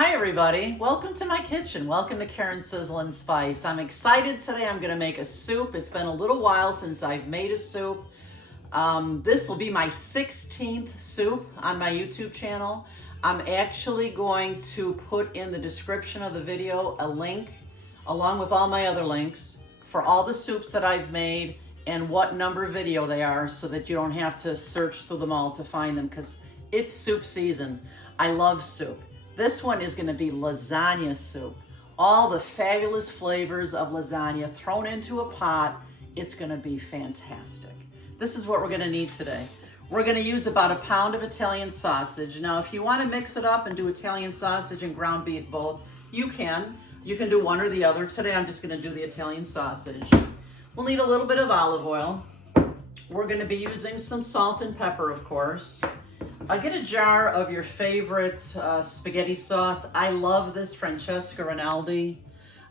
Hi everybody, welcome to my kitchen. Welcome to Karen's Sizzle and Spice. I'm excited today. I'm gonna make a soup. It's been a little while since I've made a soup. This will be my 16th soup on my YouTube channel. I'm actually going to put in the description of the video a link along with all my other links for all the soups that I've made and what number video they are so that you don't have to search through them all to find them because it's soup season. I love soup. This one is gonna be lasagna soup. All the fabulous flavors of lasagna thrown into a pot. It's gonna be fantastic. This is what we're gonna need today. We're gonna use about a pound of Italian sausage. Now, if you wanna mix it up and do Italian sausage and ground beef both, you can. You can do one or the other. Today, I'm just gonna do the Italian sausage. We'll need a little bit of olive oil. We're gonna be using some salt and pepper, of course. Get a jar of your favorite spaghetti sauce. I love this Francesca Rinaldi.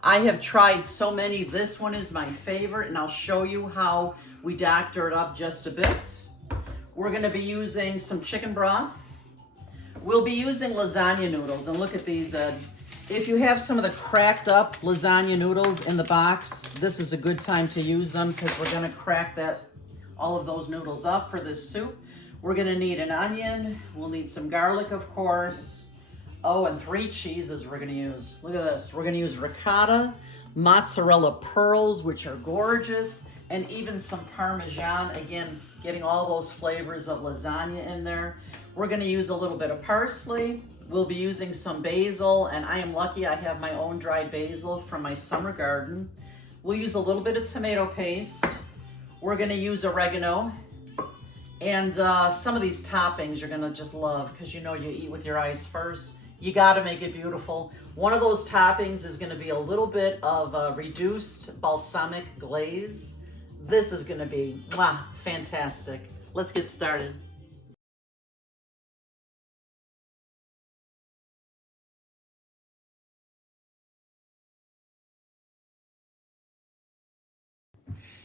I have tried so many. This one is my favorite, and I'll show you how we doctor it up just a bit. We're gonna be using some chicken broth. We'll be using lasagna noodles, and look at these. If you have some of the cracked up lasagna noodles in the box, this is a good time to use them because we're gonna crack all of those noodles up for this soup. We're gonna need an onion. We'll need some garlic, of course. Oh, and 3 cheeses we're gonna use. Look at this. We're gonna use ricotta, mozzarella pearls, which are gorgeous, and even some Parmesan. Again, getting all those flavors of lasagna in there. We're gonna use a little bit of parsley. We'll be using some basil, and I am lucky I have my own dried basil from my summer garden. We'll use a little bit of tomato paste. We're gonna use oregano. And some of these toppings you're gonna just love because you know you eat with your eyes first. You gotta make it beautiful. One of those toppings is gonna be a little bit of reduced balsamic glaze. This is gonna be, wow, fantastic. Let's get started.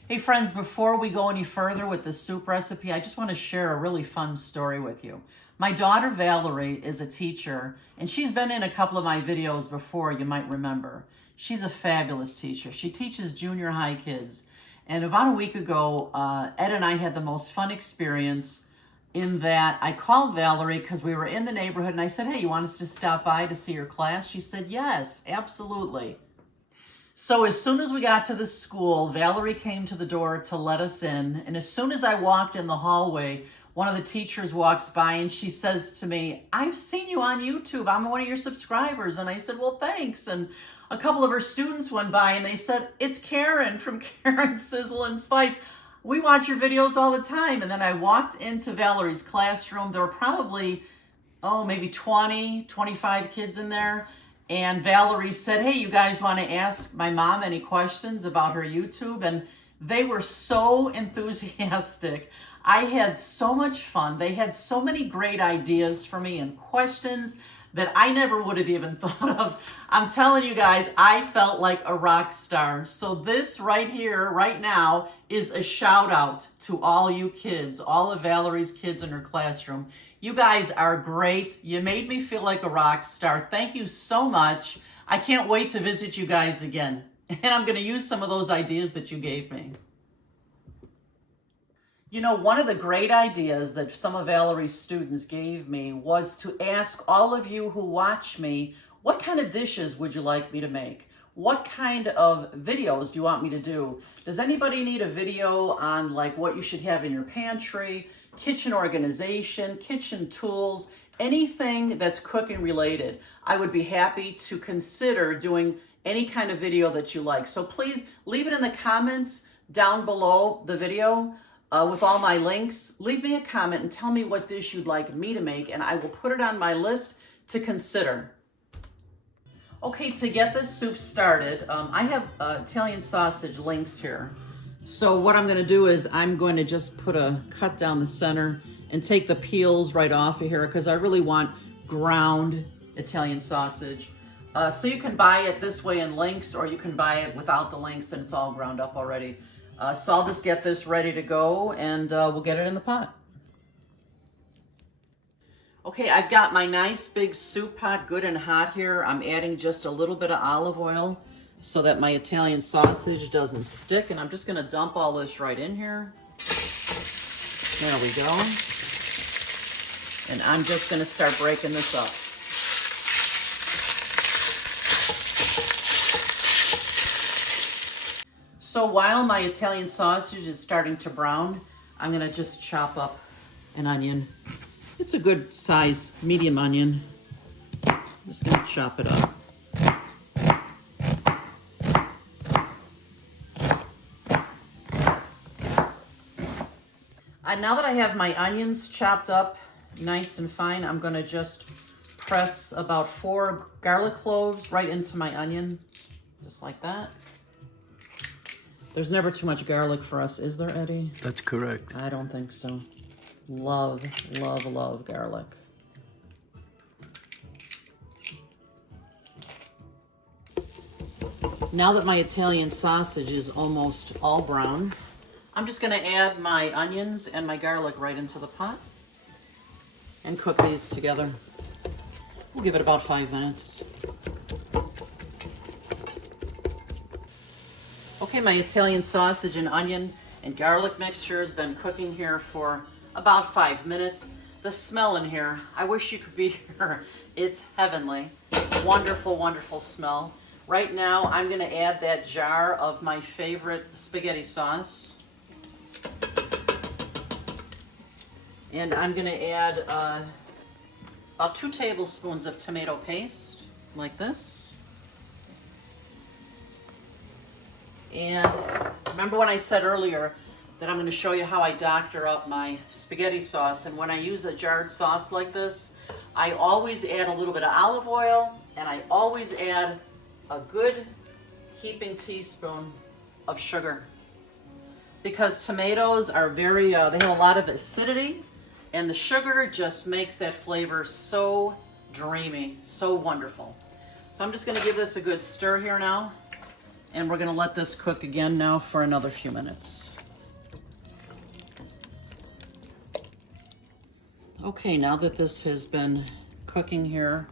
Hey friends, before we go any further with the soup recipe, I just want to share a really fun story with you. My daughter Valerie is a teacher, and she's been in a couple of my videos before, you might remember. She's a fabulous teacher. She teaches junior high kids. And about a week ago, Ed and I had the most fun experience in that I called Valerie because we were in the neighborhood, and I said, hey, you want us to stop by to see your class? She said, yes, absolutely. So as soon as we got to the school, Valerie came to the door to let us in. And as soon as I walked in the hallway, one of the teachers walks by and she says to me, I've seen you on YouTube. I'm one of your subscribers. And I said, well, thanks. And a couple of her students went by and they said, it's Karen from Karen's Sizzle and Spice. We watch your videos all the time. And then I walked into Valerie's classroom. There were probably, maybe 20, 25 kids in there. And Valerie said, hey, you guys want to ask my mom any questions about her YouTube? And they were so enthusiastic. I had so much fun. They had so many great ideas for me and questions that I never would have even thought of. I'm telling you guys, I felt like a rock star. So this right here, right now, is a shout out to all you kids, all of Valerie's kids in her classroom. You guys are great. You made me feel like a rock star. Thank you so much. I can't wait to visit you guys again. And I'm going to use some of those ideas that you gave me. You know, one of the great ideas that some of Valerie's students gave me was to ask all of you who watch me, what kind of dishes would you like me to make? What kind of videos do you want me to do? Does anybody need a video on like what you should have in your pantry? Kitchen organization, kitchen tools, anything that's cooking related. I would be happy to consider doing any kind of video that you like. So please leave it in the comments down below the video with all my links. Leave me a comment and tell me what dish you'd like me to make, and I will put it on my list to consider. Okay, to get this soup started, I have Italian sausage links here. So what I'm gonna do is I'm going to just put a cut down the center and take the peels right off of here because I really want ground Italian sausage. So you can buy it this way in links or you can buy it without the links and it's all ground up already. So I'll just get this ready to go and we'll get it in the pot. Okay, I've got my nice big soup pot good and hot here. I'm adding just a little bit of olive oil so that my Italian sausage doesn't stick. And I'm just gonna dump all this right in here. There we go. And I'm just gonna start breaking this up. So while my Italian sausage is starting to brown, I'm gonna just chop up an onion. It's a good size medium onion. I'm just gonna chop it up. Now that I have my onions chopped up nice and fine, I'm gonna just press about 4 garlic cloves right into my onion, just like that. There's never too much garlic for us, is there, Eddie? That's correct. I don't think so. Love, love, love garlic. Now that my Italian sausage is almost all brown, I'm just gonna add my onions and my garlic right into the pot and cook these together. We'll give it about 5 minutes. Okay, my Italian sausage and onion and garlic mixture has been cooking here for about 5 minutes. The smell in here, I wish you could be here. It's heavenly. Wonderful, wonderful smell. Right now, I'm gonna add that jar of my favorite spaghetti sauce. And I'm gonna add about 2 tablespoons of tomato paste, like this. And remember when I said earlier that I'm gonna show you how I doctor up my spaghetti sauce, and when I use a jarred sauce like this, I always add a little bit of olive oil, and I always add a good heaping teaspoon of sugar. Because tomatoes are very, they have a lot of acidity, and the sugar just makes that flavor so dreamy, so wonderful. So I'm just gonna give this a good stir here now, and we're gonna let this cook again now for another few minutes. Okay, now that this has been cooking here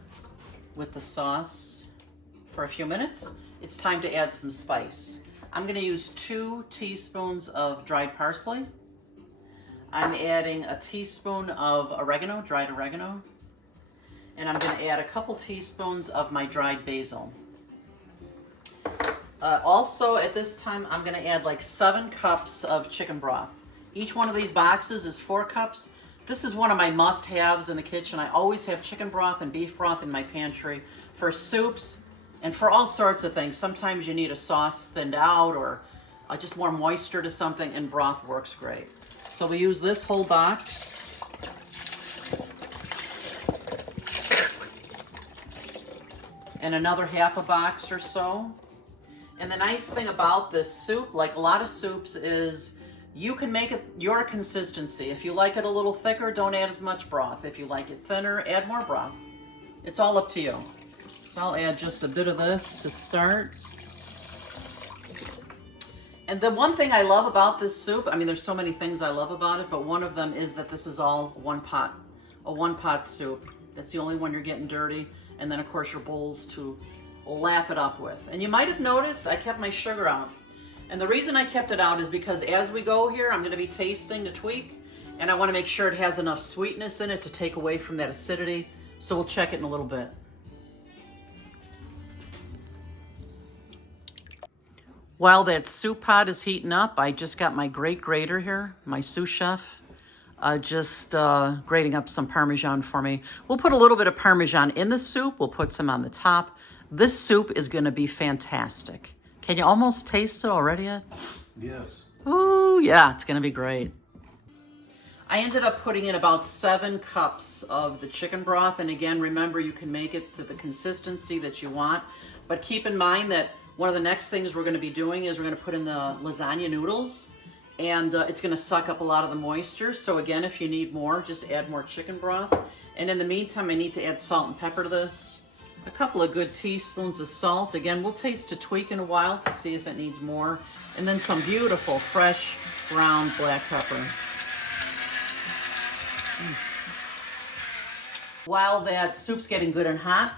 with the sauce for a few minutes, it's time to add some spice. I'm gonna use 2 teaspoons of dried parsley. I'm adding a teaspoon of oregano, dried oregano. And I'm gonna add a couple teaspoons of my dried basil. Also at this time, I'm gonna add like 7 cups of chicken broth. Each one of these boxes is 4 cups. This is one of my must-haves in the kitchen. I always have chicken broth and beef broth in my pantry for soups and for all sorts of things. Sometimes you need a sauce thinned out or just more moisture to something, and broth works great. So we use this whole box. And another half a box or so. And the nice thing about this soup, like a lot of soups, is you can make it your consistency. If you like it a little thicker, don't add as much broth. If you like it thinner, add more broth. It's all up to you. So I'll add just a bit of this to start. And the one thing I love about this soup, I mean, there's so many things I love about it, but one of them is that this is all one pot, a one-pot soup. That's the only one you're getting dirty. And then, of course, your bowls to lap it up with. And you might have noticed I kept my sugar out. And the reason I kept it out is because as we go here, I'm going to be tasting to tweak, and I want to make sure it has enough sweetness in it to take away from that acidity. So we'll check it in a little bit. While that soup pot is heating up, I just got my great grater here, my sous chef, just grating up some Parmesan for me. We'll put a little bit of Parmesan in the soup. We'll put some on the top. This soup is going to be fantastic. Can you almost taste it already yet? Yes. Oh, yeah, it's going to be great. I ended up putting in about 7 cups of the chicken broth. And again, remember, you can make it to the consistency that you want. But keep in mind that one of the next things we're going to be doing is we're going to put in the lasagna noodles. And it's going to suck up a lot of the moisture. So again, if you need more, just add more chicken broth. And in the meantime, I need to add salt and pepper to this. A couple of good teaspoons of salt. Again, we'll taste to tweak in a while to see if it needs more. And then some beautiful, fresh, ground black pepper. While that soup's getting good and hot,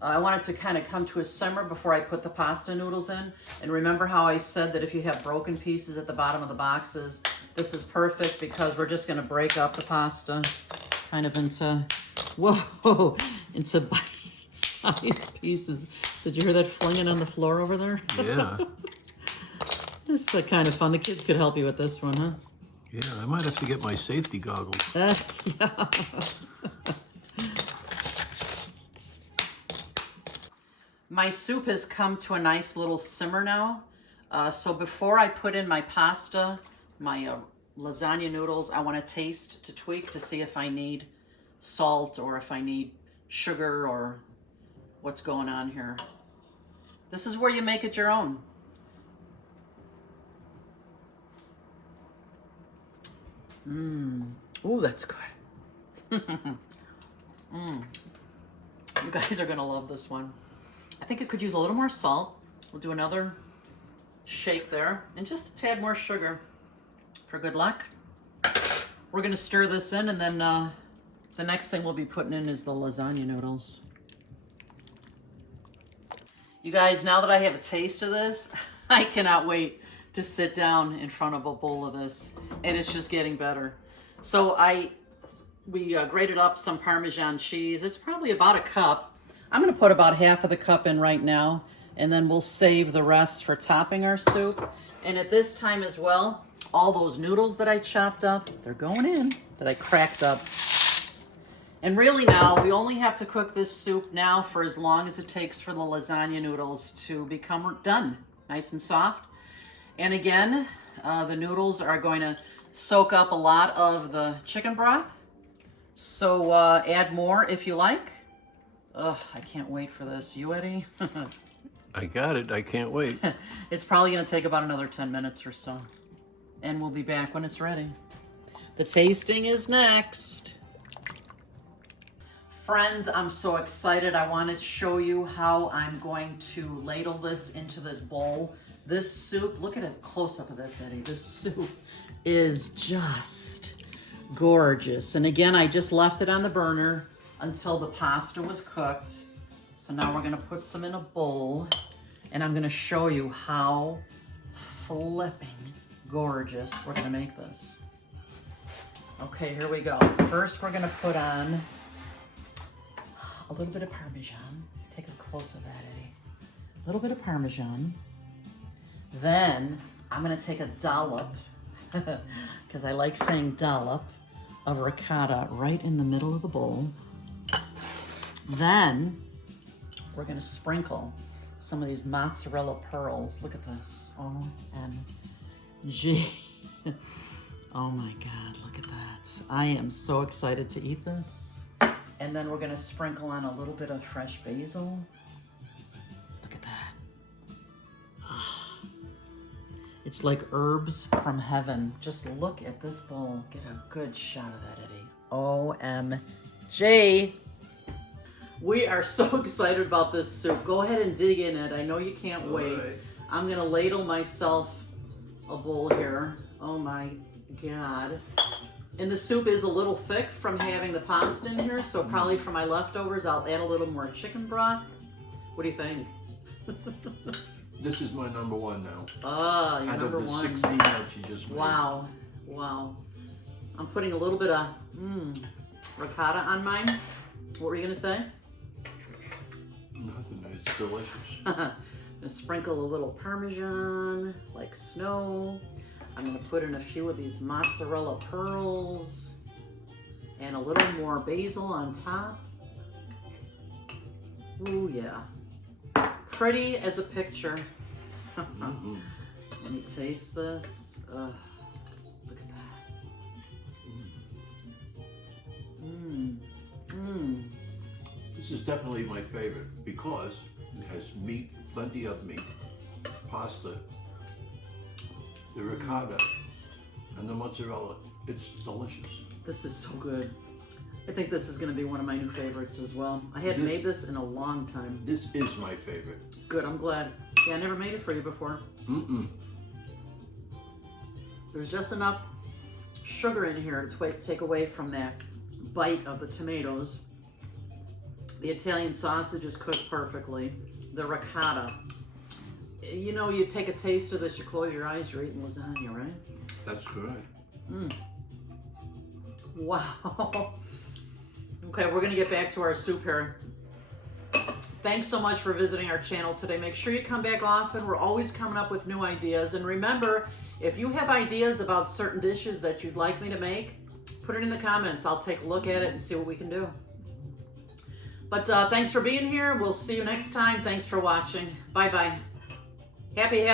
I want it to kind of come to a simmer before I put the pasta noodles in. And remember how I said that if you have broken pieces at the bottom of the boxes, this is perfect because we're just going to break up the pasta kind of into, whoa, into bite-sized pieces. Did you hear that flinging on the floor over there? Yeah. This is kind of fun. The kids could help you with this one, huh? Yeah, I might have to get my safety goggles. Yeah. My soup has come to a nice little simmer now. So before I put in my pasta, my lasagna noodles, I want to taste to tweak to see if I need salt or if I need sugar or what's going on here. This is where you make it your own. Ooh, that's good. You guys are gonna love this one. I think it could use a little more salt. We'll do another shake there and just a tad more sugar for good luck. We're gonna stir this in, and then the next thing we'll be putting in is the lasagna noodles. You guys, now that I have a taste of this, I cannot wait to sit down in front of a bowl of this, and it's just getting better. So we grated up some Parmesan cheese. It's probably about a cup. I'm gonna put about half of the cup in right now, and then we'll save the rest for topping our soup. And at this time as well, all those noodles that I chopped up, they're going in, that I cracked up. And really now, we only have to cook this soup now for as long as it takes for the lasagna noodles to become done, nice and soft. And again, the noodles are going to soak up a lot of the chicken broth. So add more if you like. Ugh, I can't wait for this. You, Eddie? I got it. I can't wait. It's probably going to take about another 10 minutes or so. And we'll be back when it's ready. The tasting is next. Friends, I'm so excited. I want to show you how I'm going to ladle this into this bowl. This soup, look at a close-up of this, Eddie. This soup is just gorgeous. And again, I just left it on the burner until the pasta was cooked. So now we're gonna put some in a bowl, and I'm gonna show you how flipping gorgeous we're gonna make this. Okay, here we go. First, we're gonna put on a little bit of Parmesan. Take a close of that, Eddie. A little bit of Parmesan. Then I'm gonna take a dollop, because I like saying dollop, of ricotta right in the middle of the bowl. Then we're gonna sprinkle some of these mozzarella pearls. Look at this, OMG. Oh my God, look at that. I am so excited to eat this. And then we're gonna sprinkle on a little bit of fresh basil. Look at that. It's like herbs from heaven. Just look at this bowl. Get a good shot of that, Eddie. OMG. We are so excited about this soup. Go ahead and dig in it. I know you can't wait. Right. I'm gonna ladle myself a bowl here. Oh my God. And the soup is a little thick from having the pasta in here, so probably for my leftovers, I'll add a little more chicken broth. What do you think? This is my number one now. Ah, your number one. Out of the 16 that you just made. Wow, wow. I'm putting a little bit of ricotta on mine. What were you gonna say? Nothing. It's delicious. Gonna sprinkle a little Parmesan like snow. I'm gonna put in a few of these mozzarella pearls and a little more basil on top. Ooh, yeah. Pretty as a picture. Let me taste this. Look at that. This is definitely my favorite because it has meat, plenty of meat, pasta, the ricotta, and the mozzarella. It's delicious. This is so good. I think this is going to be one of my new favorites as well. I hadn't made this in a long time. This is my favorite. Good, I'm glad. Yeah, I never made it for you before. There's just enough sugar in here to take away from that bite of the tomatoes. The Italian sausage is cooked perfectly. The ricotta. You know, you take a taste of this, you close your eyes, you're eating lasagna, right? That's correct. Wow. Okay, we're gonna get back to our soup here. Thanks so much for visiting our channel today. Make sure you come back often. We're always coming up with new ideas. And remember, if you have ideas about certain dishes that you'd like me to make, put it in the comments. I'll take a look at it and see what we can do. But thanks for being here. We'll see you next time. Thanks for watching. Bye-bye. Happy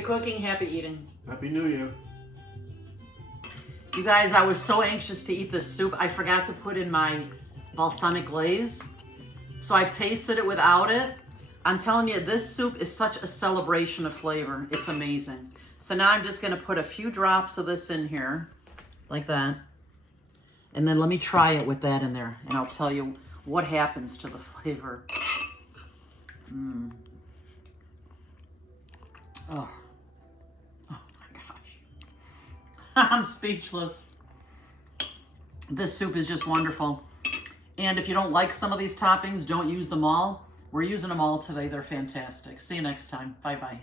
cooking, happy eating. Happy New Year. You guys, I was so anxious to eat this soup, I forgot to put in my balsamic glaze. So I've tasted it without it. I'm telling you, this soup is such a celebration of flavor. It's amazing. So now I'm just gonna put a few drops of this in here, like that. And then let me try it with that in there, and I'll tell you what happens to the flavor. Oh my gosh. I'm speechless. This soup is just wonderful. And if you don't like some of these toppings, don't use them all. We're using them all today. They're fantastic. See you next time. Bye-bye.